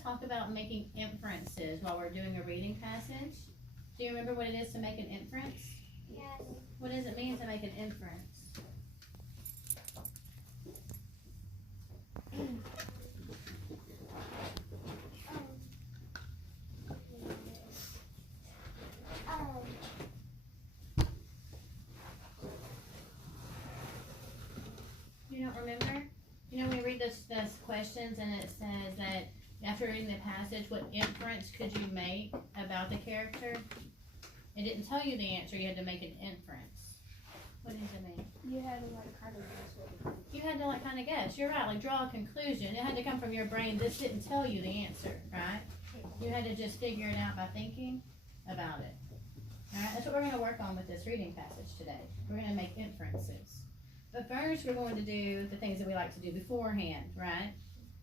to talk about making inferences while we're doing a reading passage. Do you remember what it is to make an inference? Yes. What does it mean to make an inference? You don't remember? You know, when you read those questions and it says that after reading the passage, what inference could you make about the character? It didn't tell you the answer, you had to make an inference. What does it mean? You had to kind of guess what You had to kind of guess. You're right, draw a conclusion. It had to come from your brain. This didn't tell you the answer, right? You had to just figure it out by thinking about it. Alright, that's what we're going to work on with this reading passage today. We're going to make inferences. But first, we're going to do the things that we like to do beforehand, right?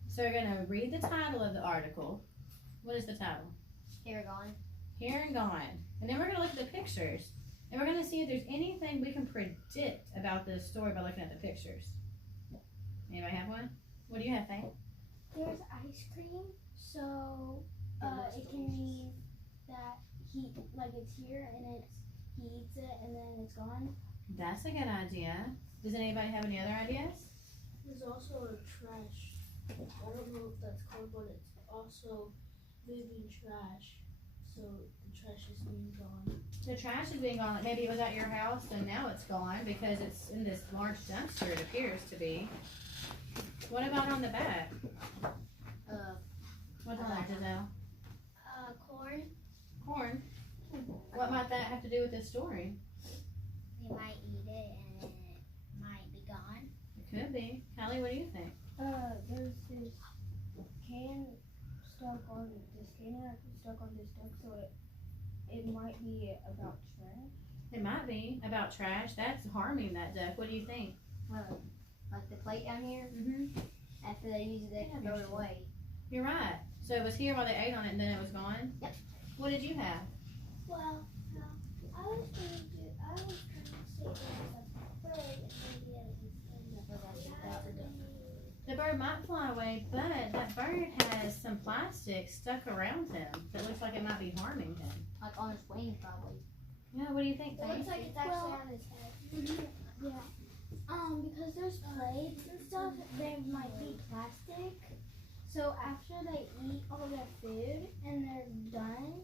So we're going to read the title of the article. What is the title? Here gone. Here and gone. And then we're going to look at the pictures. And we're going to see if there's anything we can predict about this story by looking at the pictures. Anybody have one? What do you have, Faye? There's ice cream, so it can mean that it's here and he eats it and then it's gone. That's a good idea. Does anybody have any other ideas? There's also a trash. I don't know if that's called, but it's also moving trash. So the trash is being gone. The trash is being gone. Like maybe it was at your house and now it's gone because it's in this large dumpster, it appears to be. What about on the back? What's on there, Giselle? Corn. Corn? What might that have to do with this story? They might eat it and it might be gone. It could be. Callie, what do you think? There's this can stuck on this duck, so it might be about trash. It might be about trash. That's harming that duck. What do you think? Like the plate down here. Mm-hmm. After they use it, they throw it away. You're right. So it was here while they ate on it and then it was gone? Yep. What did you have? Well, I was trying to say there was a bird The bird might fly away, but that bird has some plastic stuck around him that looks like it might be harming him. like on his wing, probably. Yeah, what do you think, It Faye? looks like it's actually on his head. Yeah. Because there's plates and stuff, they might be plastic. So after they eat all their food and they're done,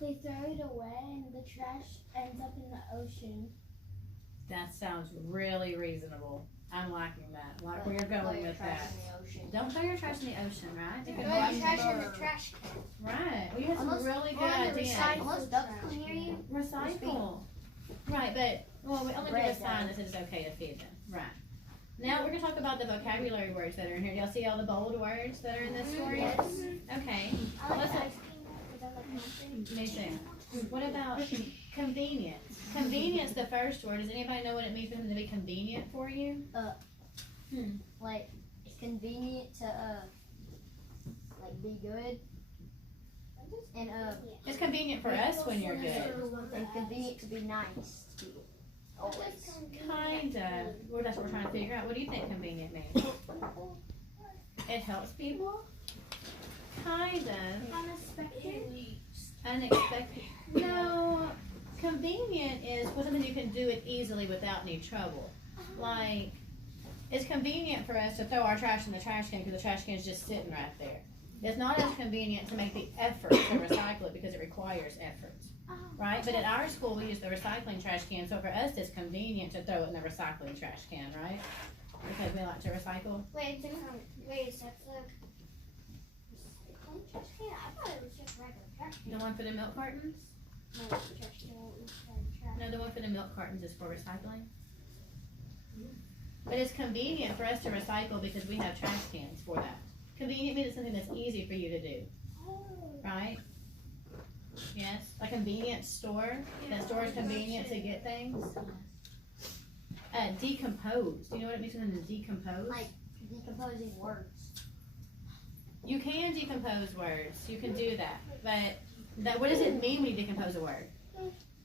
they throw it away and the trash ends up in the ocean. That sounds really reasonable. I'm liking that. Like where you're going with that. Don't throw your trash in the ocean, right? You can Throw wash your it. trash in the trash can. Right. Well, you have some Unless- really good or in the ideas. recycle Unless ducks can hear you. Recycle. Right, but well, we only give a Bread sign that says it's okay to feed them. Right. Now we're gonna talk about the vocabulary words that are in here. Y'all see all the bold words that are in this story? Yes. Okay. I like Let's ice cream because I like ice cream. Me too. What about convenience? Convenience, the first word. Does anybody know what it means for them to be convenient for you? Like, it's convenient to, like, be good. And, It's convenient for us when you're good. and convenient to be nice to people. Always. Kinda. Well, that's what we're trying to figure out. What do you think convenient means? It helps people? Kinda. Unexpected. No. Convenient is something you can do it easily without any trouble. Like, it's convenient for us to throw our trash in the trash can because the trash can is just sitting right there. It's not as convenient to make the effort to recycle it because it requires effort, right? But at our school, we use the recycling trash can, so for us, it's convenient to throw it in the recycling trash can, right? Because we like to recycle. Wait a sec. Recycling trash can? I thought it was just regular trash can. The one for the milk cartons? No, trash can. No, the one for the milk cartons is for recycling. But it's convenient for us to recycle because we have trash cans for that. Convenient means it's something that's easy for you to do, right? Yes, a convenience store. That store is convenient to get things. Decompose. Do you know what it means for them to decompose? Like decomposing words. You can decompose words. You can do that. But what does it mean when you decompose a word?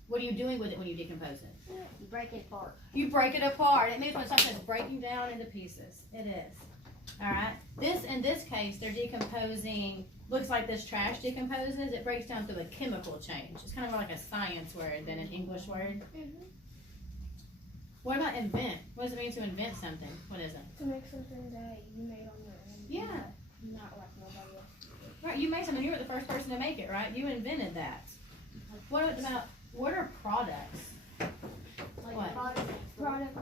What are you doing with it when you decompose it? You break it apart. You break it apart. It means when something's breaking down into pieces. It is. All right. In this case, case, they're decomposing. Looks like this trash decomposes. It breaks down through a chemical change. It's kind of more like a science word than an English word. What about invent? What does it mean to invent something? What is it? To make something that you made on your own. Yeah. Not like nobody else. Right, you made something. You were the first person to make it, right? You invented that. What are products? Like What? Product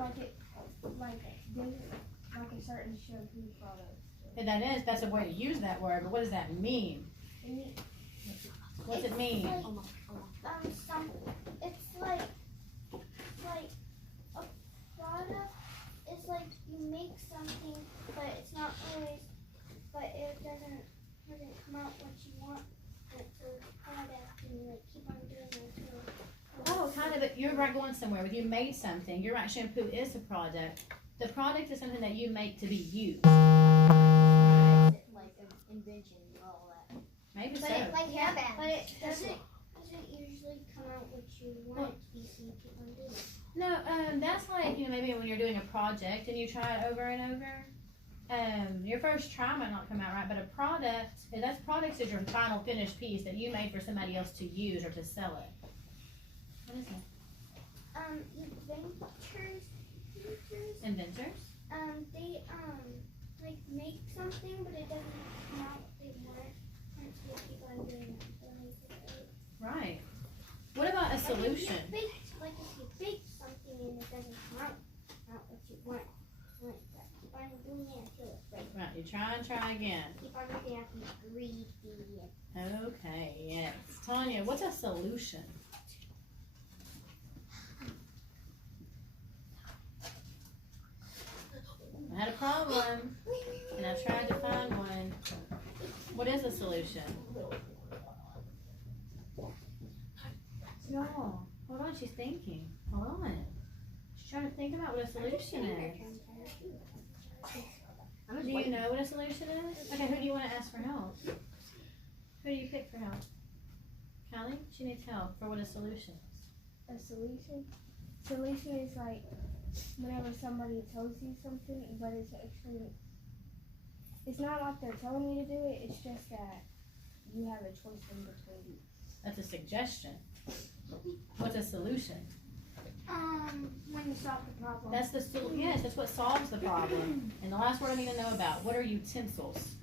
like a certain shampoo product. That's a way to use that word, but what does that mean? What's it mean? It's like a product is like you make something, but it's not always, but it doesn't come out what you want it to product, and you like keep on doing it until. Oh, kind of. You're right, going somewhere. When you made something, you're right. Shampoo is a product. The product is something that you make to be used. Like an invention and all that. Maybe But so. but it doesn't usually come out what you want it to be, so you keep on doing it. No, that's like, maybe when you're doing a project and you try it over and over. Your first try might not come out right, but products is your final finished piece that you made for somebody else to use or to sell it. What is it? Inventors? They like make something, but it doesn't come out what they want, and so they keep on doing it until they make it right. Right. What about a solution? If you bake something and it doesn't come out what you want, keep on doing it until it's right. Right, you try and try again. Keep on making it greedy. Okay, yes. Tanya, what's a solution? I had a problem, and I tried to find one. What is a solution? No, hold on, she's thinking. Hold on. She's trying to think about what a solution is. Do you know what a solution is? Okay, who do you want to ask for help? Who do you pick for help? Callie? She needs help for what a solution is. A solution? Solution is like whenever somebody tells you something, but it's actually, it's not like they're telling you to do it, it's just that you have a choice in between. That's a suggestion. What's a solution? When you solve the problem. That's yes, that's what solves the problem. And the last word I need to know about, what are utensils?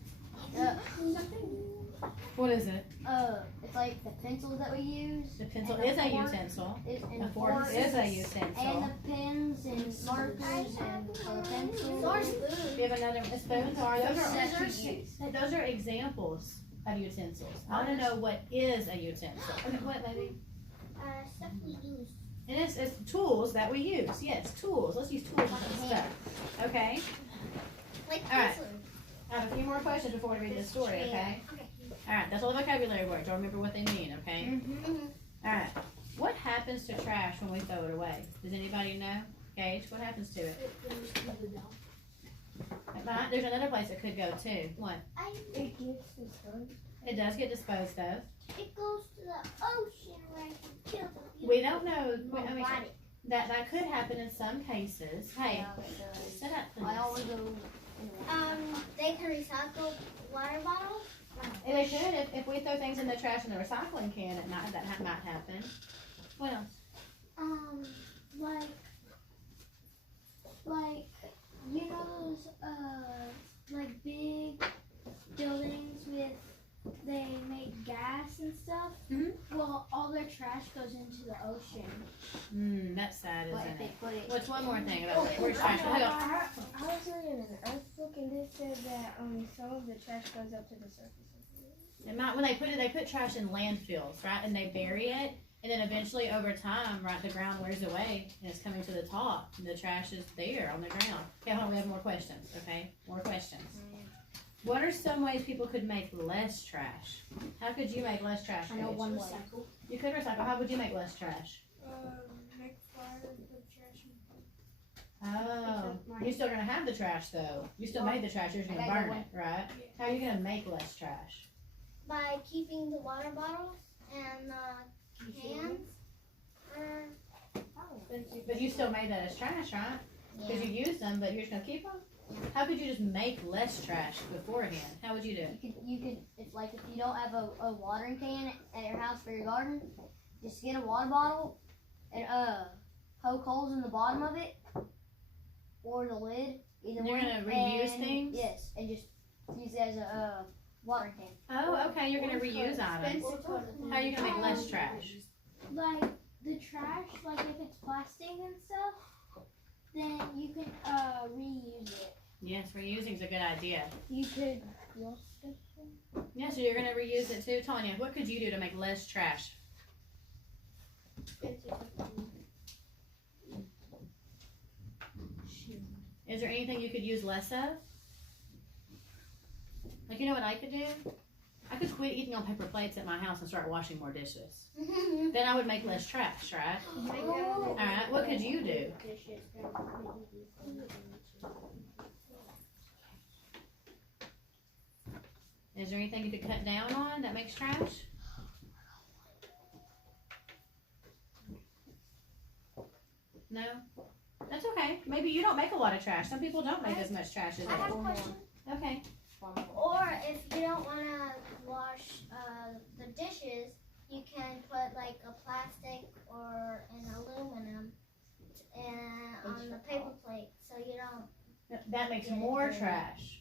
What is it? It's like the pencils that we use. The pencil is a utensil. A fork is a utensil. And the pens and markers and color pencils. Do you have another spoons? Those are examples of utensils. I want to know what is a utensil. Okay, what, baby? Stuff we use. And it's tools that we use. Yes, tools. Let's use tools and stuff. Okay? Like All right. I have a few more questions before we read this story, okay? Alright, that's all the vocabulary words. I'll remember what they mean, okay? Alright. What happens to trash when we throw it away? Does anybody know? Gage, what happens to it? There's another place it could go too. What? It gets disposed. It does get disposed of. It goes to the ocean where it can kill the We don't know. I mean, that could happen in some cases. Hey, sit up, please. I always go. They can recycle water bottles. And they could if we throw things in the trash in the recycling can at night. That might happen. What else? Like you know those like big buildings with they make gas and stuff. Well, all their trash goes into the ocean. That's sad, But isn't if they it? put it. What's one more thing about it? Where's trash? Hold on. I was reading an earth book and it said that some of the trash goes up to the surface. It might, when they put trash in landfills, right, and they bury it, and then eventually over time, right, the ground wears away, and it's coming to the top, and the trash is there on the ground. Okay, hold on, we have more questions, okay? More questions. What are some ways people could make less trash? How could you make less trash? I know Paige? one way. You could recycle. How would you make less trash? Make fire and put trash Oh, you're still gonna have the trash though. You still made the trash. You're just gonna burn it, right? How are you gonna make less trash? by keeping the water bottles and cans. But you still made that as trash, right? Because you used them, but you're just gonna keep them. How could you just make less trash beforehand? How would you do it? You could, it's like if you don't have a watering can at your house for your garden, just get a water bottle and poke holes in the bottom of it or the lid. Either You're one. gonna reuse And- things? Yes, and just use it as a watering can. Oh, okay, you're gonna reuse items. How are you gonna make less trash? Like the trash, like if it's plastic and stuff, then you can reuse it. Yes, reusing is a good idea. You could. Yeah, so you're gonna reuse it too. Tanya, what could you do to make less trash? Is there anything you could use less of? Like, you know what I could do? I could quit eating on paper plates at my house and start washing more dishes. Then I would make less trash, right? Alright, what could you do? Is there anything you could cut down on that makes trash? No? That's okay. Maybe you don't make a lot of trash. Some people don't make as much trash as I have a they question. Okay. Or if you don't want to wash the dishes, you can put like a plastic or an aluminum on the paper plate, so you don't. That makes more trash.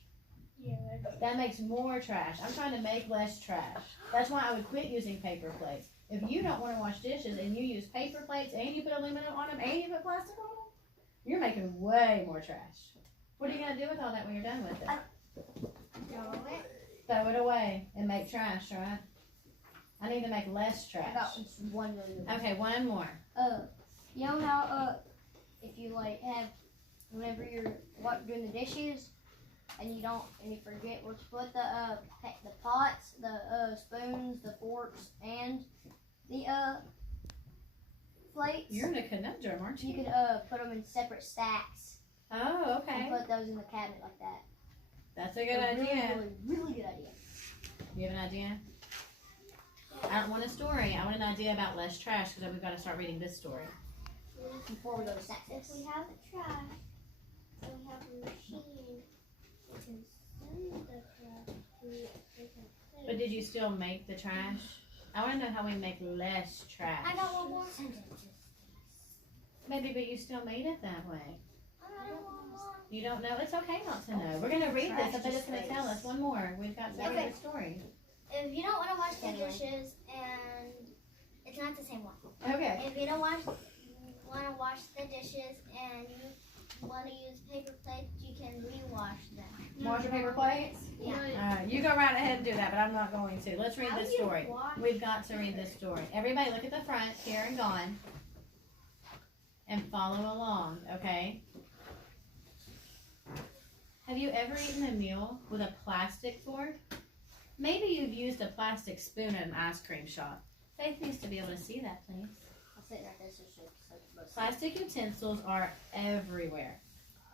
Yeah. That makes more trash. I'm trying to make less trash. That's why I would quit using paper plates. If you don't want to wash dishes and you use paper plates and you put aluminum on them and you put plastic on them, you're making way more trash. What are you going to do with all that when you're done with it? Throw it away and make trash, right? I need to make less I trash. got one really. Okay, one more. You know how if you like have whenever you're doing the dishes and you forget where to put the pots, the spoons, the forks, and the plates. You're in a conundrum, aren't You you? could put them in separate stacks Oh, okay. and put those in the cabinet like that. That's a good A idea. really good idea. You have an idea? I don't want a story. I want an idea about less trash because we've got to start reading this story. Before we go to snacks. If we have the trash, and we have a machine, we can send the trash to different places. But did you still make the trash? I want to know how we make less trash. I got one more. Maybe, but you still made it that way. I got one more. You don't know? It's okay not to know. We're going to read this. I bet it's going to tell us one more. We've got to read the story. If you don't want to wash the dishes, and it's not the same one. Okay. If you don't want to wash the dishes and you want to use paper plates, you can rewash them. Wash your paper plates? Yeah. Alright, you go right ahead and do that, but I'm not going to. Let's read this story. We've got to read this story. Everybody look at the front, here and gone, and follow along, okay? Have you ever eaten a meal with a plastic fork? Maybe you've used a plastic spoon at an ice cream shop. Faith needs to be able to see that, please. I'll sit right there so Plastic utensils are everywhere.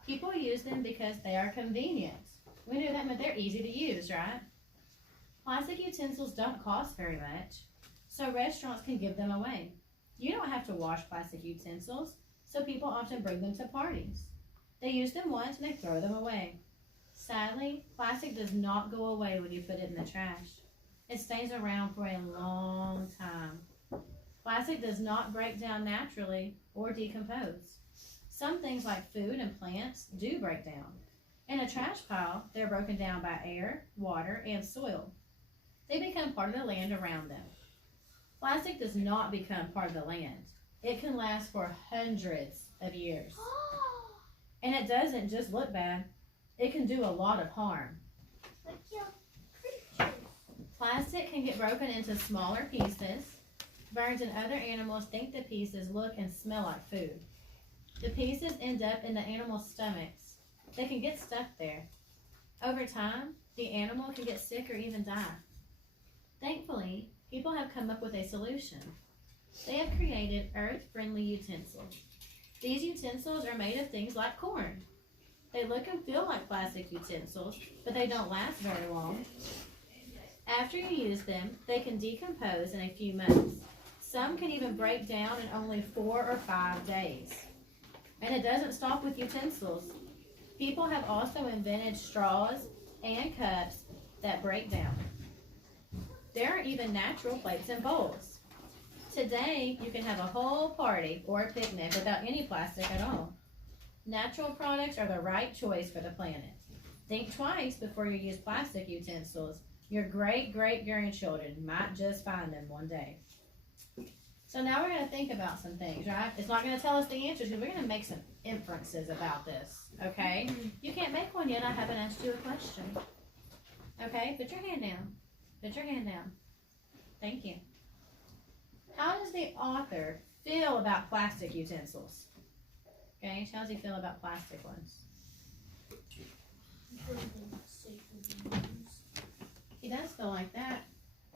People use them because they are convenient. We knew that meant they're easy to use, right? Plastic utensils don't cost very much, so restaurants can give them away. You don't have to wash plastic utensils, so people often bring them to parties. They use them once and they throw them away. Sadly, plastic does not go away when you put it in the trash. It stays around for a long time. Plastic does not break down naturally or decompose. Some things like food and plants do break down. In a trash pile, they're broken down by air, water, and soil. They become part of the land around them. Plastic does not become part of the land. It can last for hundreds of years. And it doesn't just look bad. It can do a lot of harm. Plastic can get broken into smaller pieces. Birds and other animals think the pieces look and smell like food. The pieces end up in the animal's stomachs. They can get stuck there. Over time, the animal can get sick or even die. Thankfully, people have come up with a solution. They have created earth-friendly utensils. These utensils are made of things like corn. They look and feel like plastic utensils, but they don't last very long. After you use them, they can decompose in a few months. Some can even break down in only 4 or 5 days. And it doesn't stop with utensils. People have also invented straws and cups that break down. There are even natural plates and bowls. Today, you can have a whole party or a picnic without any plastic at all. Natural products are the right choice for the planet. Think twice before you use plastic utensils. Your great-great-grandchildren might just find them one day. So now we're going to think about some things, right? It's not going to tell us the answers, because we're going to make some inferences about this, okay? You can't make one yet. I haven't asked you a question. Okay? Put your hand down. Put your hand down. Thank you. How does the author feel about plastic utensils? Okay, how does he feel about plastic ones? He does feel like that.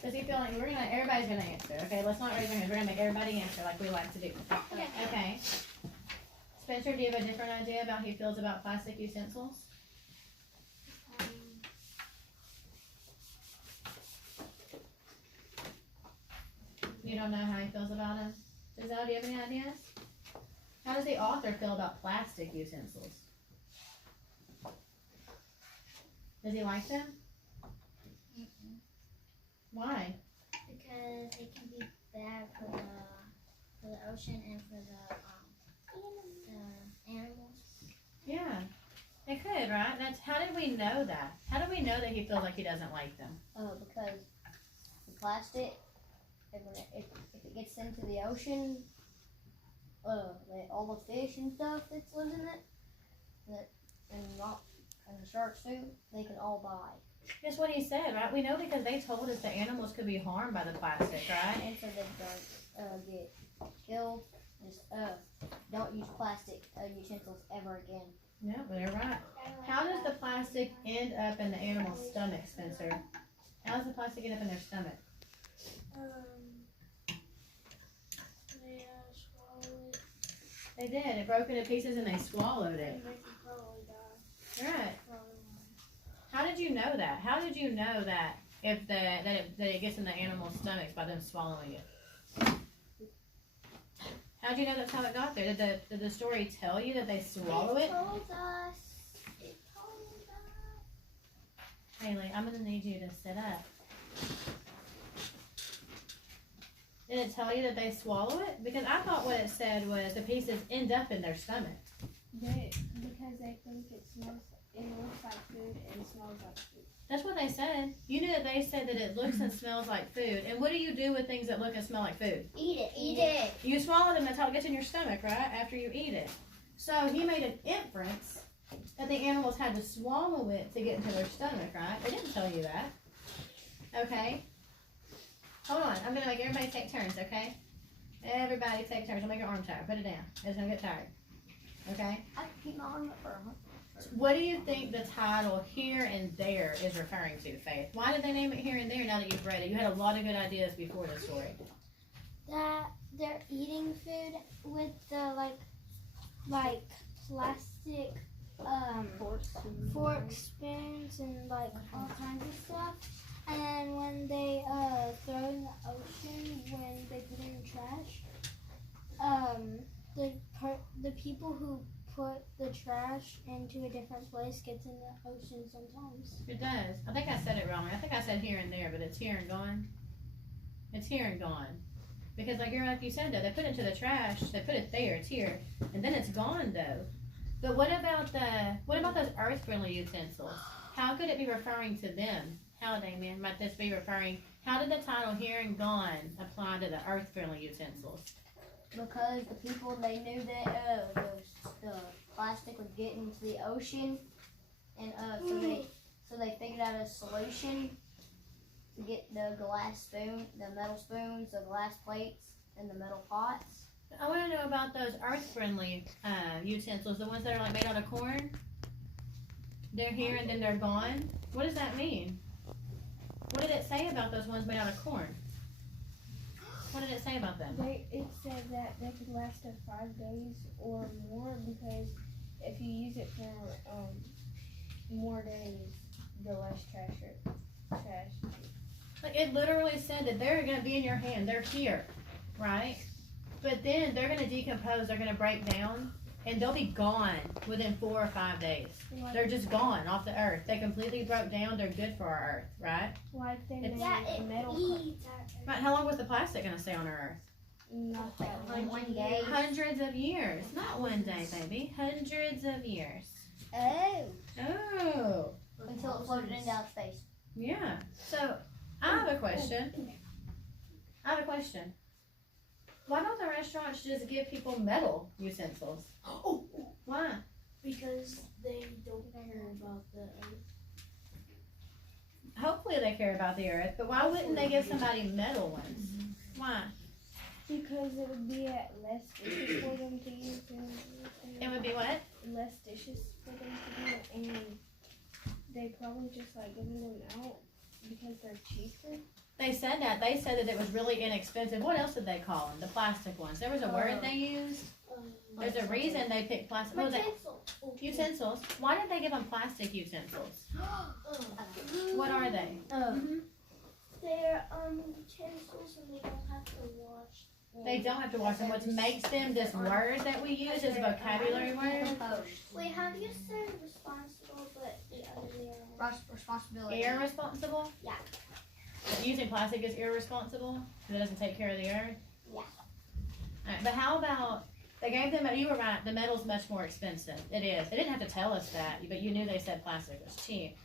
Does he feel like everybody's gonna answer? Okay, let's not raise our hands. We're gonna make everybody answer like we like to do. Okay. Okay. Spencer, do you have a different idea about how he feels about plastic utensils? You don't know how he feels about them? Giselle, do you have any ideas? How does the author feel about plastic utensils? Does he like them? Mm-mm. Why? Because it can be bad for the ocean and for the animals. Yeah, it could, right? How did we know that? How do we know that he feels like he doesn't like them? Because the plastic, if it gets into the ocean, all the fish and stuff that lives in it, and the sharks too, they can all die. That's what he said, right? We know because they told us the animals could be harmed by the plastic, right? And so they don't get killed. Just don't use plastic utensils ever again. Yeah, but you're right. How does the plastic end up in the animal's stomach, Spencer? How does the plastic end up in their stomach? They swallow it. They did. It broke into pieces and they swallowed it. And they can probably die. Right. Probably won't. How did you know that? How did you know that that it gets in the animal's stomachs by them swallowing it? How did you know that's how it got there? Did the story tell you that they swallow it? It told us. It told us. Haley, I'm gonna need you to sit up. Did it tell you that they swallow it? Because I thought what it said was the pieces end up in their stomach. Because they think it looks like food and smells like food. That's what they said. You knew that they said that it looks and smells like food. And what do you do with things that look and smell like food? Eat it. Eat it. You swallow them. That's how it gets in your stomach, right? After you eat it. So he made an inference that the animals had to swallow it to get into their stomach, right? They didn't tell you that. Okay? Hold on. I'm going to make everybody take turns, okay? Everybody take turns. I'll make your arm tired. Put it down. It's going to get tired. Okay? I can keep my arm up for a month. What do you think the title Here and There is referring to, Faith? Why did they name it Here and There now that you've read it? You had a lot of good ideas before the story. That they're eating food with the like plastic forks, spoons, and like all kinds of stuff. And when they throw it in the ocean, when they put it in trash, the people who put the trash into a different place gets in the ocean sometimes. It does. I think I said it wrong. I think I said Here and There, but it's Here and Gone. It's Here and Gone. Because like you said though, they put it into the trash, they put it there, it's here, and then it's gone though. But what about those earth-friendly utensils? How could it be referring to them? How, Damien, might this be referring, how did the title Here and Gone apply to the earth-friendly utensils? Because the people, they knew that the plastic would get into the ocean, and so they figured out a solution to get the metal spoons, the glass plates, and the metal pots. I want to know about those earth-friendly utensils, the ones that are like made out of corn. They're here and then they're gone. What does that mean? What did it say about those ones made out of corn? What did it say about them? It said that they could last up 5 days or more because if you use it for more days, the less trash. Like it literally said that they're going to be in your hand. They're here, right? But then they're going to decompose. They're going to break down. and they'll be gone within 4 or 5 days. They're just gone off the earth. They completely broke down. They're good for our earth, right? Like they It's- made Yeah, a it metal eats. Right. How long was the plastic gonna stay on our earth? Not that Like long. 1 day. Hundreds of years. Not 1 day, baby. Hundreds of years. Oh. Oh. Until it floated into outer space. Yeah. So I have a question. Why don't the restaurants just give people metal utensils? Oh, Why? because they don't care about the earth. Hopefully they care about the earth, but why wouldn't they give somebody metal ones? Why? Because it would be less dishes for them to use It would be what? less dishes for them to do, and they probably just like giving them out because they're cheaper. They said that. They said that it was really inexpensive. What else did they call them? The plastic ones. There was a word they used. There's a reason they picked plastic. What was it? Utensils. Why did they give them plastic utensils? What are they? They're utensils and they don't have to wash. They don't have to wash them, which makes them this word that we use as a vocabulary word. Wait, how do you say responsible but the other way around? Responsibility. Irresponsible? Yeah. Using plastic is irresponsible because it doesn't take care of the earth? Yeah. Alright, but how about, they gave them, you were right, the metal's much more expensive. It is. They didn't have to tell us that, but you knew they said plastic was cheap.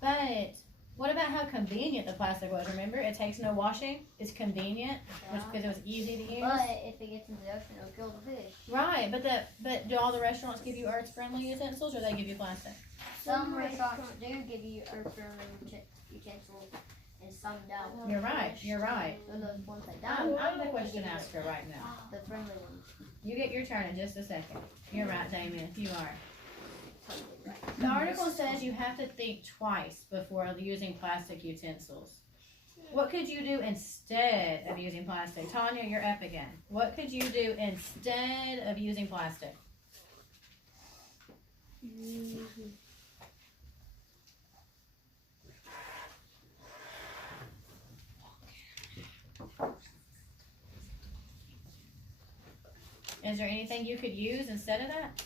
But what about how convenient the plastic was? Remember, it takes no washing. It's convenient, because it was easy to use. But if it gets into the ocean, it'll kill the fish. Right, but do all the restaurants give you earth-friendly utensils, or they give you plastic? Some restaurants do give you earth-friendly utensils, and some don't. You're right. You're right. So those ones that don't, I'm the question asker right now. the friendly ones. You get your turn in just a second. You're right, Damien. You are. The article says you have to think twice before using plastic utensils. What could you do instead of using plastic? Tanya, you're up again. What could you do instead of using plastic? Is there anything you could use instead of that?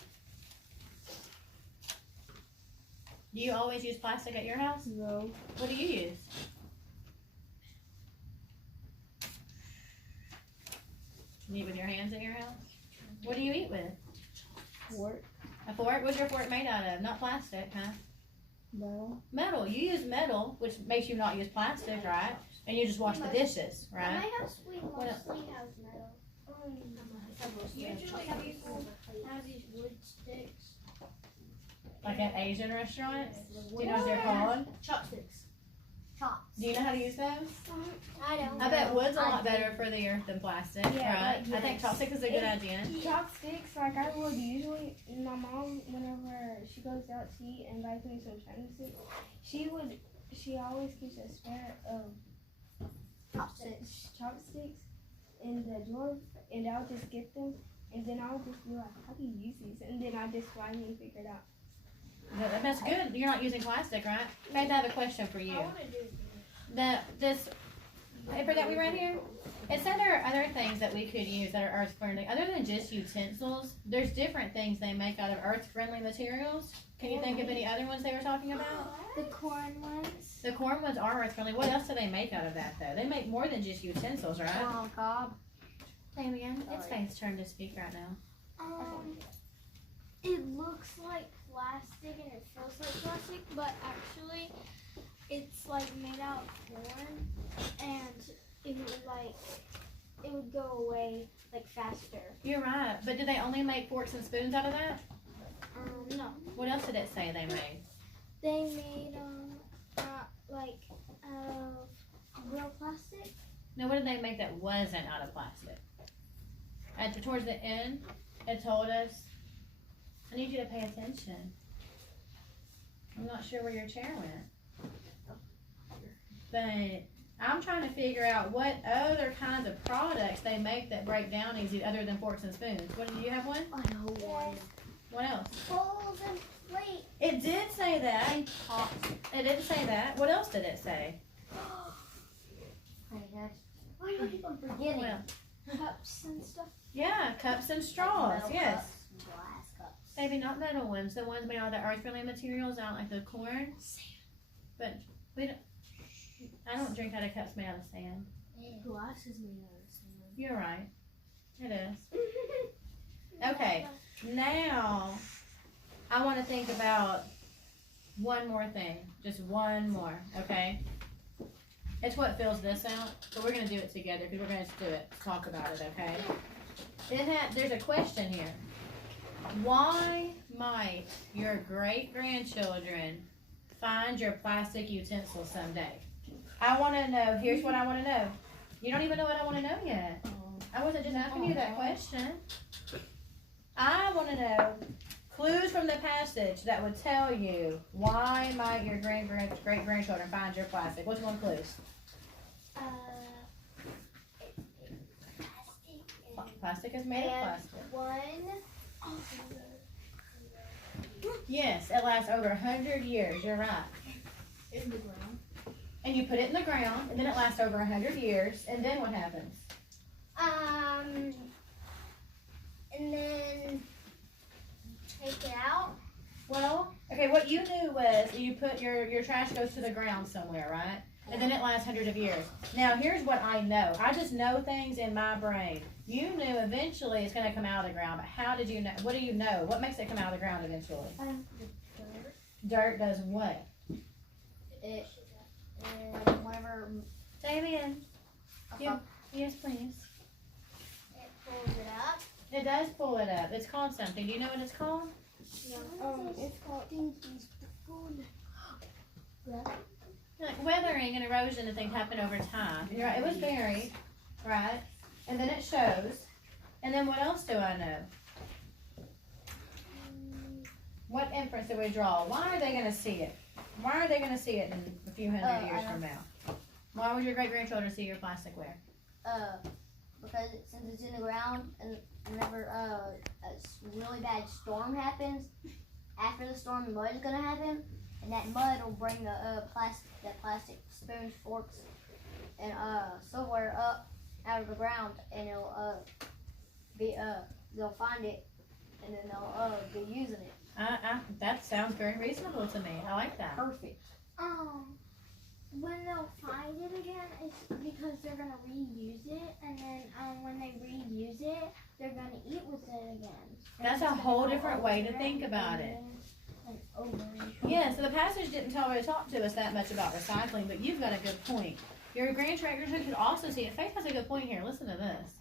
Do you always use plastic at your house? No. What do you use? You eat with your hands at your house? What do you eat with? Fork. A fork? What's your fork made out of? Not plastic, huh? No. Metal. You use metal, which makes you not use plastic, right? And you just wash the dishes, At right? my house, we What else? mostly have metal. Usually people have these wood sticks. Like at Asian restaurants? Do you know what they're called? Chopsticks. Chops. Do you know how to use those? I don't. I bet wood's a lot better for the earth than plastic, Yeah, right? I think chopsticks is a good idea. Chopsticks, like I would usually, my mom, whenever she goes out to eat and buys me some Chinese food, she always keeps a spare of chopsticks in the drawer, and I'll just get them, and then I'll just be like, how do you use these? And then I just finally figure it out. That's good. You're not using plastic, right? Faith, I have a question for you. I want to do This paper that we read here, it said there are other things that we could use that are earth friendly. Other than just utensils, there's different things they make out of earth friendly materials. Can you think of any other ones they were talking about? The corn ones. The corn ones are earth friendly. What else do they make out of that though? They make more than just utensils, right? Corn on the cob. Say it again. It's Faith's turn to speak right now. It looks like plastic and it feels like plastic, but actually it's like made out of corn, and it would go away like faster. You're right. But do they only make forks and spoons out of that? No. What else did it say they made? They made like out of real plastic. No, what did they make that wasn't out of plastic? Towards the end, it told us, I need you to pay attention. I'm not sure where your chair went. But I'm trying to figure out what other kinds of products they make that break down easy other than forks and spoons. What, do you have one? I know one. What else? bowls and plates. It did say that. And pots. It didn't say that. What else did it say? Hey, that's, why do I keep on forgetting? Well, Cups and stuff. yeah, cups and straws. Metal Yes. cups, glass Maybe not metal ones, the ones made out of the earth-friendly materials, not like the corn. But we don't. I don't drink out of cups made out of sand. Glass is made out of sand. You're right. It is. Okay. Now, I want to think about one more thing. Just one more. Okay. It's what fills this out, but we're gonna do it together because we're gonna do it. Talk about it. Okay. There's a question here. Why might your great-grandchildren find your plastic utensils someday? I want to know. Here's what I want to know. You don't even know what I want to know yet. I wasn't just asking you that question. I want to know clues from the passage that would tell you why might your great-grandchildren find your plastic. What's one clue? Plastic is made of plastic. Yes, it lasts over 100 years. You're right. In the ground. And you put it in the ground, and then it lasts over 100 years, and then what happens? And then take it out. Well, okay, what you knew was you put your trash goes to the ground somewhere, right? And then it lasts hundreds of years. Now, here's what I know. I just know things in my brain. You knew eventually it's going to come out of the ground, but how did you know? What do you know? What makes it come out of the ground eventually? Dirt. Dirt does what? It, whenever, Damien. Yes, please. It pulls it up. It does pull it up. It's called something. Do you know what it's called? It's called Like weathering and erosion and things happen over time. And you're right, it was buried, right? And then it shows. And then what else do I know? What inference do we draw? Why are they going to see it? Why are they going to see it in a few hundred years from now? Why would your great-grandchildren see your plasticware? because since it's in the ground, and whenever a really bad storm happens, after the storm, mud is gonna happen, and that mud will bring the plastic spoons, forks, and silverware up out of the ground, and it'll they'll find it, and then they'll be using it. That sounds very reasonable to me. I like that. Perfect. When they'll find it again, it's because they're gonna reuse it, and then when they reuse it, they're gonna eat with it again. That's a whole different way to think about it. Yeah, so the passage didn't really talk to us that much about recycling, but you've got a good point. Your grandchildren could also see it. Faith has a good point here. Listen to this.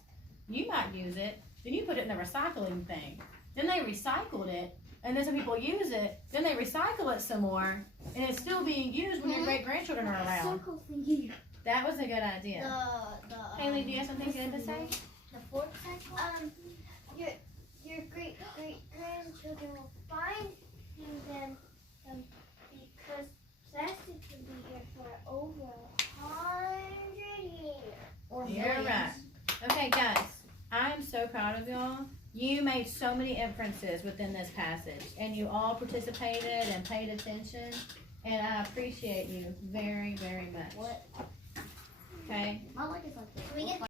You might use it, then you put it in the recycling thing. Then they recycled it, and then some people use it, then they recycle it some more, and it's still being used when your great-grandchildren are around. That was a good idea. Haley, do you have something good to say? The fourth cycle? Your great-grandchildren will find them because plastic can be here for over 100 years. You're right. Okay, guys, I am so proud of y'all. You made so many inferences within this passage, and you all participated and paid attention, and I appreciate you very, very much. What? Okay? My leg is like this. Can we get